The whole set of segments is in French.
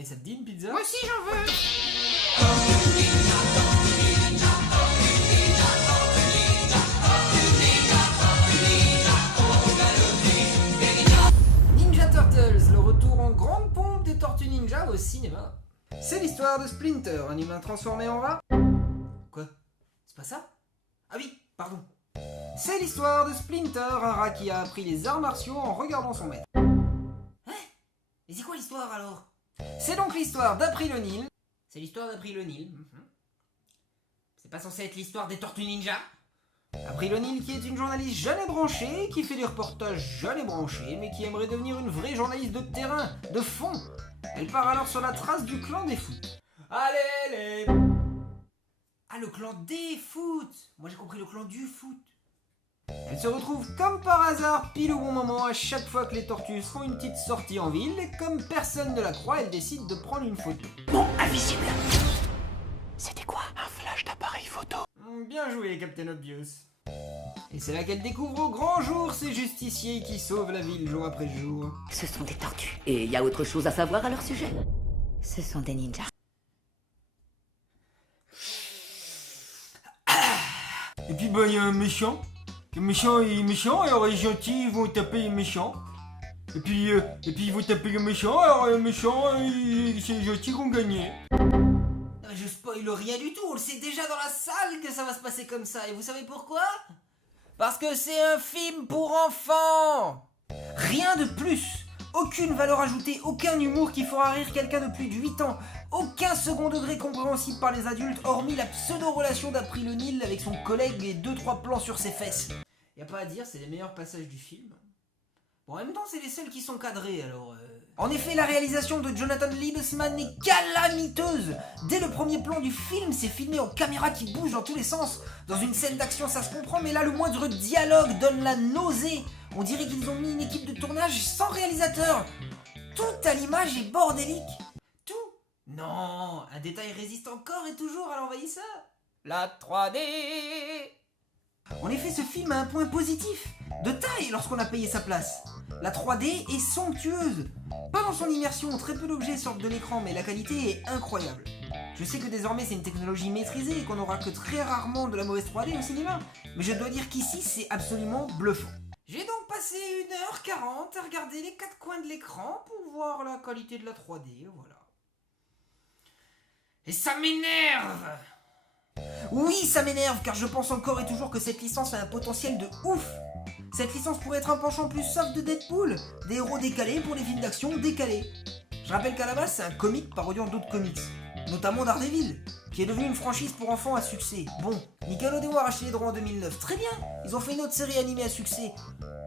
Et ça te dit une pizza? Moi aussi j'en veux. Ninja Turtles, le retour en grande pompe des Tortues Ninja au cinéma. C'est l'histoire de Splinter, un humain transformé en rat. Quoi? C'est pas ça? Ah oui, pardon. C'est l'histoire de Splinter, un rat qui a appris les arts martiaux en regardant son maître. Hein? Mais c'est quoi l'histoire alors? C'est donc l'histoire d'April O'Neil. C'est l'histoire d'April O'Neil. C'est pas censé être l'histoire des Tortues Ninja? April O'Neil qui est une journaliste jeune et branchée, qui fait des reportages jeunes et branchés, mais qui aimerait devenir une vraie journaliste de terrain, de fond. Elle part alors sur la trace du clan des foot. Allez les... Ah, le clan des foot. Moi j'ai compris le clan du foot. Elle se retrouve comme par hasard pile au bon moment à chaque fois que les tortues font une petite sortie en ville, et comme personne ne la croit, elle décide de prendre une photo. Bon, invisible. C'était quoi? Un flash d'appareil photo. Bien joué, Captain Obvious. Et c'est là qu'elle découvre au grand jour ces justiciers qui sauvent la ville jour après jour. Ce sont des tortues. Et y a autre chose à savoir à leur sujet? Ce sont des ninjas. Et puis bah y a un méchant. Le méchant est méchant, alors les gentils ils vont taper les méchants. Et puis ils vont taper le méchant, alors les méchants, c'est les gentils qui ont gagné. Je spoil rien du tout, on le sait déjà dans la salle que ça va se passer comme ça. Et vous savez pourquoi? Parce que c'est un film pour enfants. Rien de plus. Aucune valeur ajoutée, aucun humour qui fera rire quelqu'un de plus de 8 ans. Aucun second degré compréhensible par les adultes, hormis la pseudo-relation d'April O'Neil avec son collègue et 2-3 plans sur ses fesses. Y a pas à dire, c'est les meilleurs passages du film. Bon, en même temps, c'est les seuls qui sont cadrés, alors... En effet, la réalisation de Jonathan Liebesman est calamiteuse. Dès le premier plan du film, c'est filmé en caméra qui bouge dans tous les sens. Dans une scène d'action, ça se comprend, mais là, le moindre dialogue donne la nausée. On dirait qu'ils ont mis une équipe de tournage sans réalisateur. Tout à l'image est bordélique. Tout. Non, un détail résiste encore et toujours à l'envahisseur. La 3D. En effet, ce film a un point positif, de taille lorsqu'on a payé sa place. La 3D est somptueuse. Pas dans son immersion, très peu d'objets sortent de l'écran, mais la qualité est incroyable. Je sais que désormais c'est une technologie maîtrisée et qu'on n'aura que très rarement de la mauvaise 3D au cinéma, mais je dois dire qu'ici c'est absolument bluffant. J'ai donc passé 1h40 à regarder les 4 coins de l'écran pour voir la qualité de la 3D, voilà. Et ça m'énerve! Oui, ça m'énerve, car je pense encore et toujours que cette licence a un potentiel de ouf. Cette licence pourrait être un penchant plus soft de Deadpool, des héros décalés pour des films d'action décalés. Je rappelle qu'à la base, c'est un comic parodiant d'autres comics, notamment Daredevil, qui est devenu une franchise pour enfants à succès. Bon, Nickelodeon a racheté les droits en 2009, très bien, ils ont fait une autre série animée à succès.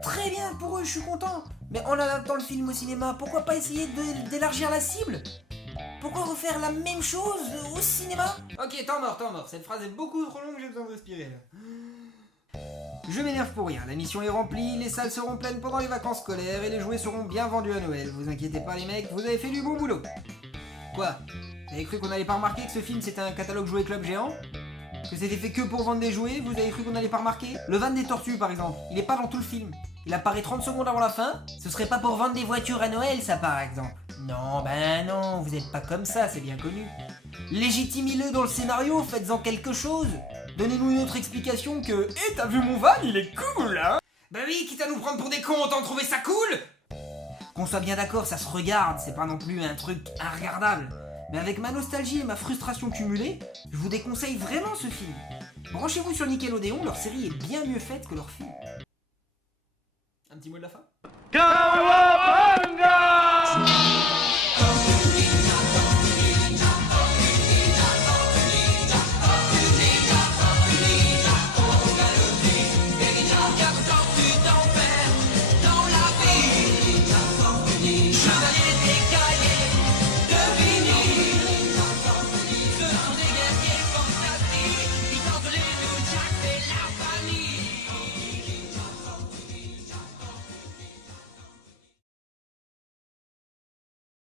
Très bien, pour eux, je suis content. Mais en adaptant le film au cinéma, pourquoi pas essayer d'élargir la cible? Pourquoi refaire la même chose au cinéma? Ok, temps mort. Cette phrase est beaucoup trop longue, j'ai besoin de respirer là. Je m'énerve pour rien, la mission est remplie, les salles seront pleines pendant les vacances scolaires et les jouets seront bien vendus à Noël. Vous inquiétez pas les mecs, vous avez fait du bon boulot. Quoi? Vous avez cru qu'on n'allait pas remarquer que ce film c'était un catalogue jouet club géant? Que c'était fait que pour vendre des jouets? Vous avez cru qu'on n'allait pas remarquer? Le van des tortues par exemple, il est pas dans tout le film. Il apparaît 30 secondes avant la fin. Ce serait pas pour vendre des voitures à Noël ça par exemple? Non, ben non, vous êtes pas comme ça, c'est bien connu. Légitimez-le dans le scénario, faites-en quelque chose. Donnez-nous une autre explication que « Eh, t'as vu mon van, il est cool, hein ?» Bah oui, quitte à nous prendre pour des cons, autant trouver ça cool. Qu'on soit bien d'accord, ça se regarde, c'est pas non plus un truc inregardable. Mais avec ma nostalgie et ma frustration cumulées, je vous déconseille vraiment ce film. Branchez-vous sur Nickelodeon, leur série est bien mieux faite que leur film. Un petit mot de la fin?